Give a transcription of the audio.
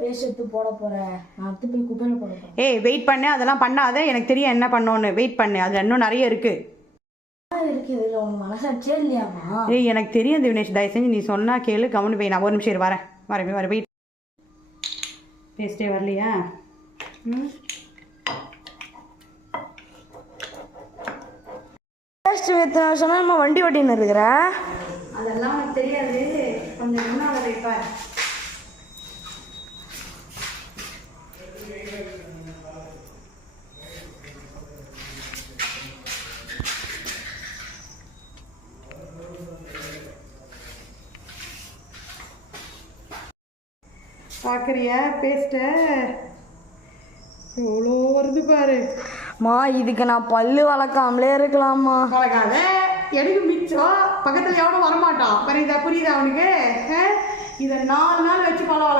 Paste போட போறேன். நான் அடுத்து போய் குப்பையில போட போறேன். ஏய் வெயிட் பண்ணு, அதெல்லாம் பண்ணாத. எனக்கு தெரியும் என்ன பண்ணோன்னு. வெயிட் பண்ணு, அதுல இன்னும் நிறைய இருக்கு. இருக்கு இதுல உனக்கு மனசாட்சியே இல்லையாமா? ஏய் எனக்கு தெரியும் தினேஷ், தயவு செஞ்சு நீ சொன்னா கேளு, கவனி வை. நான் ஒரு நிமிஷம் இரு, வரேன் வரேன் வரேன். வெயிட். பேஸ்டே வரலையா? பேஸ்ட் எத்தனை சொன்னா நம்ம வண்டி ஓட்டின்னு இருக்கிற? அதெல்லாம் எனக்கு தெரியாது, கொஞ்சம் முன்னால வைப்பார். பார்க்குறியா பேஸ்ட்டை? எவ்வளோ வருது பாரு. மா இதுக்கு நான் பல்லு வளர்க்காமலே இருக்கலாமா? வளர்க்காத, எனக்கு மிச்சம். பக்கத்தில் எவனும் வரமாட்டான். புரியுதா அவனுக்கு? இதை 4 நாள் வச்சு பழம்